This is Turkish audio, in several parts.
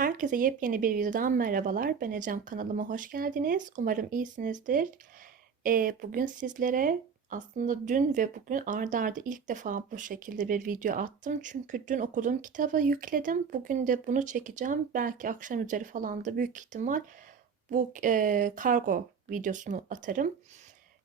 Herkese yepyeni bir videodan merhabalar. Ben Ecem kanalıma hoş geldiniz. Umarım iyisinizdir. Ee, bugün sizlere aslında dün ve bugün arda arda ilk defa bu şekilde bir video attım. Çünkü dün okuduğum kitabı yükledim. Bugün de bunu çekeceğim. Belki akşam üzeri falan da büyük ihtimal bu e, kargo videosunu atarım.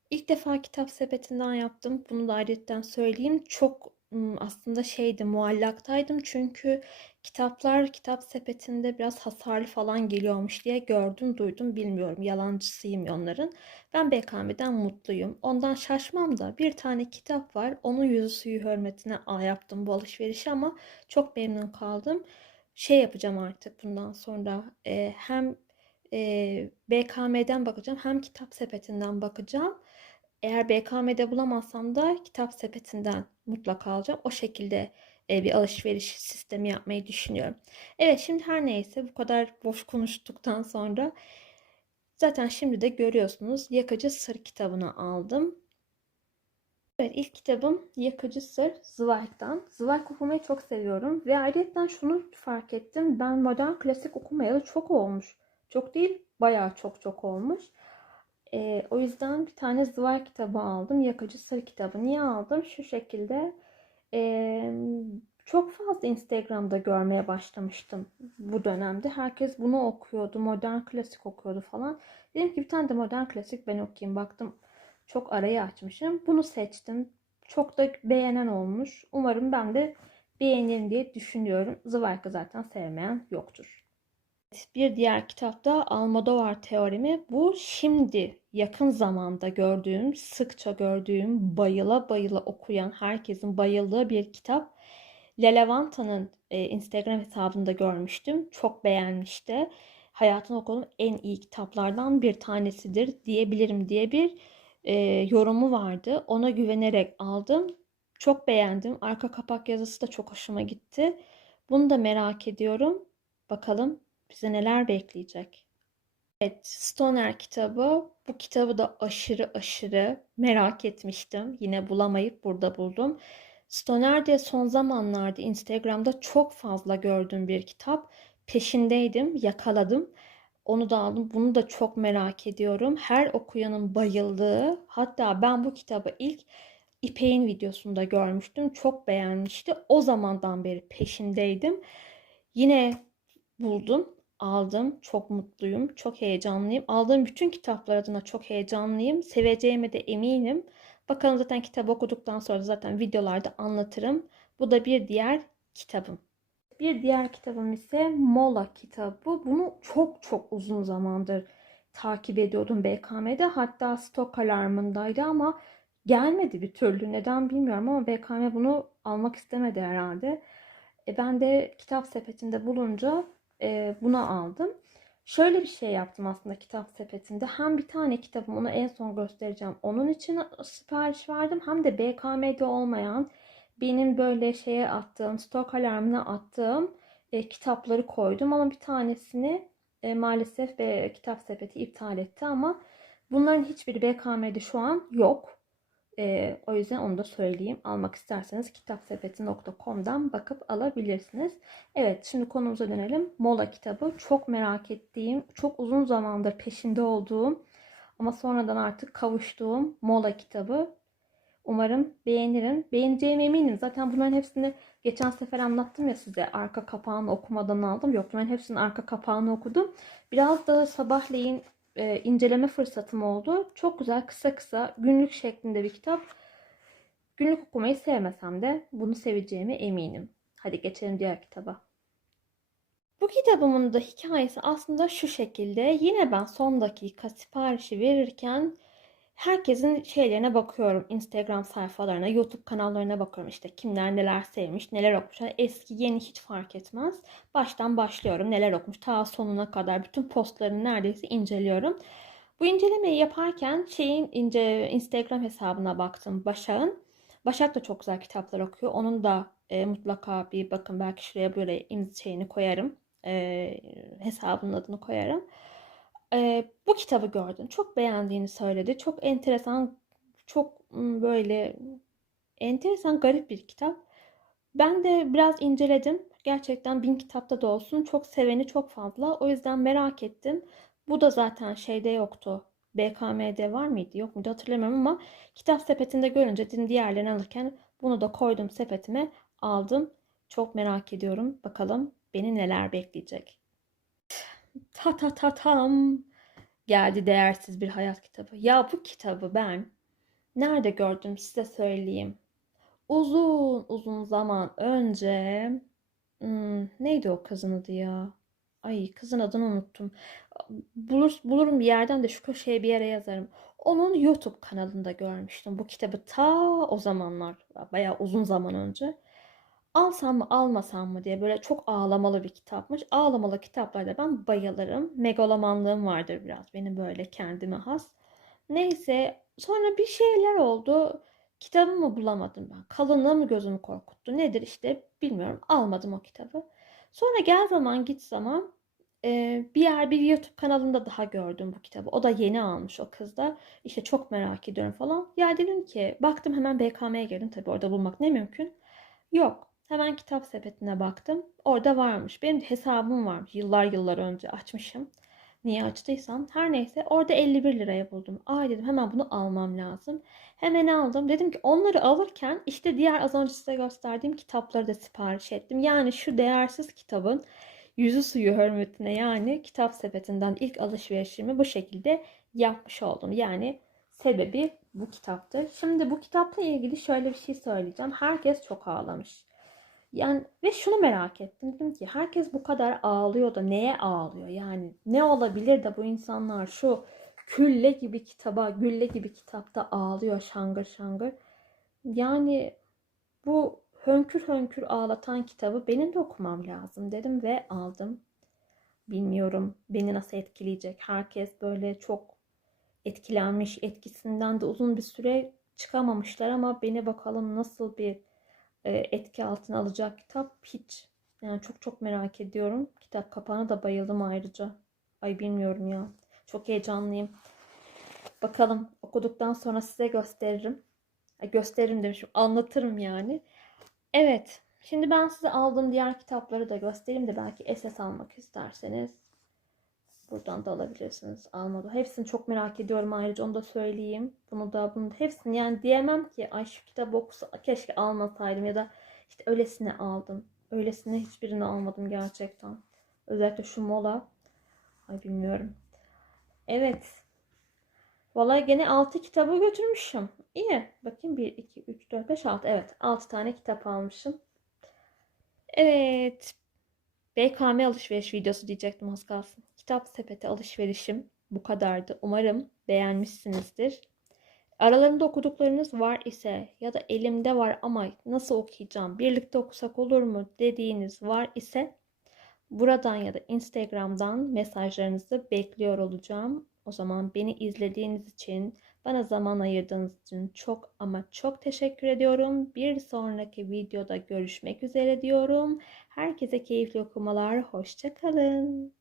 İlk defa kitap sepetinden yaptım. Bunu da ayrıca söyleyeyim. Çok aslında şeydi muallaktaydım çünkü kitaplar kitap sepetinde biraz hasarlı falan geliyormuş diye gördüm duydum bilmiyorum yalancısıyım onların. Ben BKM'den mutluyum. Ondan şaşmam da bir tane kitap var. Onun yüzü suyu hürmetine yaptım bu alışverişi ama çok memnun kaldım. Şey yapacağım artık bundan sonra e, hem e, BKM'den bakacağım hem kitap sepetinden bakacağım. Eğer BKM'de bulamazsam da kitap sepetinden mutlaka alacağım. O şekilde e, bir alışveriş sistemi yapmayı düşünüyorum. Evet şimdi her neyse bu kadar boş konuştuktan sonra zaten şimdi de görüyorsunuz Yakıcı Sır kitabını aldım. Evet ilk kitabım Yakıcı Sır Zweig'dan. Zweig okumayı çok seviyorum ve ayrıca şunu fark ettim. Ben modern klasik okumayalı çok olmuş. Çok değil bayağı çok çok olmuş. E, o yüzden bir tane Zweig kitabı aldım. Yakıcı Sır kitabı. Niye aldım? Şu şekilde e, çok fazla Instagram'da görmeye başlamıştım bu dönemde. Herkes bunu okuyordu. Modern klasik okuyordu falan. Dedim ki bir tane de modern klasik ben okuyayım. Baktım çok arayı açmışım. Bunu seçtim. Çok da beğenen olmuş. Umarım ben de beğenirim diye düşünüyorum. Zweig'ı zaten sevmeyen yoktur. Bir diğer kitapta Almodovar teoremi. Bu şimdi yakın zamanda gördüğüm, sıkça gördüğüm, bayıla bayıla okuyan, herkesin bayıldığı bir kitap. Lelevanta'nın e, Instagram hesabında görmüştüm. Çok beğenmişti. Hayatını okuduğum en iyi kitaplardan bir tanesidir diyebilirim diye bir e, yorumu vardı. Ona güvenerek aldım. Çok beğendim. Arka kapak yazısı da çok hoşuma gitti. Bunu da merak ediyorum. Bakalım bize neler bekleyecek. Evet, Stoner kitabı. Bu kitabı da aşırı aşırı merak etmiştim. Yine bulamayıp burada buldum. Stoner de son zamanlarda Instagram'da çok fazla gördüğüm bir kitap. Peşindeydim, yakaladım. Onu da aldım. Bunu da çok merak ediyorum. Her okuyanın bayıldığı, hatta ben bu kitabı ilk İpek'in videosunda görmüştüm. Çok beğenmişti. O zamandan beri peşindeydim. Yine buldum, aldım. Çok mutluyum, çok heyecanlıyım. Aldığım bütün kitaplar adına çok heyecanlıyım. Seveceğime de eminim. Bakalım zaten kitap okuduktan sonra zaten videolarda anlatırım. Bu da bir diğer kitabım. Bir diğer kitabım ise Mola kitabı. Bunu çok çok uzun zamandır takip ediyordum BKM'de. Hatta stok alarmındaydı ama gelmedi bir türlü. Neden bilmiyorum ama BKM bunu almak istemedi herhalde. E ben de kitap sepetinde bulunca e, bunu aldım. Şöyle bir şey yaptım aslında kitap sepetinde. Hem bir tane kitabım onu en son göstereceğim. Onun için sipariş verdim. Hem de BKM'de olmayan benim böyle şeye attığım, stok alarmına attığım e, kitapları koydum. Ama bir tanesini e, maalesef e, kitap sepeti iptal etti ama bunların hiçbiri BKM'de şu an yok. E, o yüzden onu da söyleyeyim. Almak isterseniz kitapsepeti.com'dan bakıp alabilirsiniz. Evet şimdi konumuza dönelim. Mola kitabı. Çok merak ettiğim, çok uzun zamandır peşinde olduğum ama sonradan artık kavuştuğum Mola kitabı. Umarım beğenirim. Beğeneceğime eminim. Zaten bunların hepsini geçen sefer anlattım ya size. Arka kapağını okumadan aldım. Yok ben hepsinin arka kapağını okudum. Biraz da sabahleyin e, inceleme fırsatım oldu. Çok güzel kısa kısa günlük şeklinde bir kitap. Günlük okumayı sevmesem de bunu seveceğime eminim. Hadi geçelim diğer kitaba. Bu kitabımın da hikayesi aslında şu şekilde. Yine ben son dakika siparişi verirken herkesin şeylerine bakıyorum. Instagram sayfalarına, YouTube kanallarına bakıyorum. İşte kimler neler sevmiş, neler okumuş. Yani eski, yeni hiç fark etmez. Baştan başlıyorum. Neler okumuş. Ta sonuna kadar bütün postlarını neredeyse inceliyorum. Bu incelemeyi yaparken şeyin ince Instagram hesabına baktım. Başak'ın. Başak da çok güzel kitaplar okuyor. Onun da e, mutlaka bir bakın belki şuraya böyle imza şeyini koyarım. E, hesabının adını koyarım. E, bu kitabı gördün. Çok beğendiğini söyledi. Çok enteresan, çok böyle enteresan, garip bir kitap. Ben de biraz inceledim. gerçekten bin kitapta da olsun çok seveni çok fazla. O yüzden merak ettim. Bu da zaten şeyde yoktu. BKM'de var mıydı yok muydu hatırlamıyorum ama kitap sepetinde görünce dedim diğerlerini alırken bunu da koydum sepetime aldım. Çok merak ediyorum. Bakalım beni neler bekleyecek. Ta ta ta tam geldi değersiz bir hayat kitabı. Ya bu kitabı ben nerede gördüm size söyleyeyim. Uzun uzun zaman önce hmm, neydi o kızın adı ya? Ay kızın adını unuttum. Bulur, bulurum bir yerden de şu köşeye bir yere yazarım. Onun YouTube kanalında görmüştüm bu kitabı ta o zamanlar bayağı uzun zaman önce. Alsam mı almasam mı diye böyle çok ağlamalı bir kitapmış. Ağlamalı kitaplarda ben bayılırım. Megalomanlığım vardır biraz benim böyle kendime has. Neyse sonra bir şeyler oldu. Kitabımı bulamadım ben. Kalınlığı mı gözümü korkuttu nedir işte bilmiyorum. Almadım o kitabı. Sonra gel zaman git zaman bir yer bir YouTube kanalında daha gördüm bu kitabı. O da yeni almış o kız da. İşte çok merak ediyorum falan. Ya dedim ki baktım hemen BKM'ye girdim. Tabii orada bulmak ne mümkün. Yok. Hemen kitap sepetine baktım. Orada varmış. Benim de hesabım varmış. Yıllar yıllar önce açmışım. Niye açtıysam. Her neyse orada 51 liraya buldum. Ay dedim hemen bunu almam lazım. Hemen aldım. Dedim ki onları alırken işte diğer az önce size gösterdiğim kitapları da sipariş ettim. Yani şu değersiz kitabın yüzü suyu hürmetine yani kitap sepetinden ilk alışverişimi bu şekilde yapmış oldum. Yani sebebi bu kitaptır. Şimdi bu kitapla ilgili şöyle bir şey söyleyeceğim. Herkes çok ağlamış. Yani ve şunu merak ettim. Dedim ki herkes bu kadar ağlıyor da neye ağlıyor? Yani ne olabilir de bu insanlar şu külle gibi kitaba, gülle gibi kitapta ağlıyor şangır şangır. Yani bu hönkür hönkür ağlatan kitabı benim de okumam lazım dedim ve aldım. Bilmiyorum beni nasıl etkileyecek. Herkes böyle çok etkilenmiş, etkisinden de uzun bir süre çıkamamışlar ama beni bakalım nasıl bir etki altına alacak kitap hiç. Yani çok çok merak ediyorum. Kitap kapağına da bayıldım ayrıca. Ay bilmiyorum ya. Çok heyecanlıyım. Bakalım okuduktan sonra size gösteririm. Ay, gösteririm demişim. Anlatırım yani. Evet. Şimdi ben size aldığım diğer kitapları da göstereyim de belki SS almak isterseniz buradan da alabilirsiniz. Almadı. Hepsini çok merak ediyorum ayrıca onu da söyleyeyim. Bunu da bunu da hepsini yani diyemem ki ay şu kitabı okusa keşke almasaydım ya da işte öylesine aldım. Öylesine hiçbirini almadım gerçekten. Özellikle şu mola. Ay bilmiyorum. Evet. Vallahi gene 6 kitabı götürmüşüm. İyi. Bakayım 1, 2, 3, 4, 5, 6. Evet. 6 tane kitap almışım. Evet. BKM alışveriş videosu diyecektim az kalsın. Kitap sepeti alışverişim bu kadardı. Umarım beğenmişsinizdir. Aralarında okuduklarınız var ise ya da elimde var ama nasıl okuyacağım, birlikte okusak olur mu dediğiniz var ise buradan ya da Instagram'dan mesajlarınızı bekliyor olacağım. O zaman beni izlediğiniz için, bana zaman ayırdığınız için çok ama çok teşekkür ediyorum. Bir sonraki videoda görüşmek üzere diyorum. Herkese keyifli okumalar. Hoşçakalın.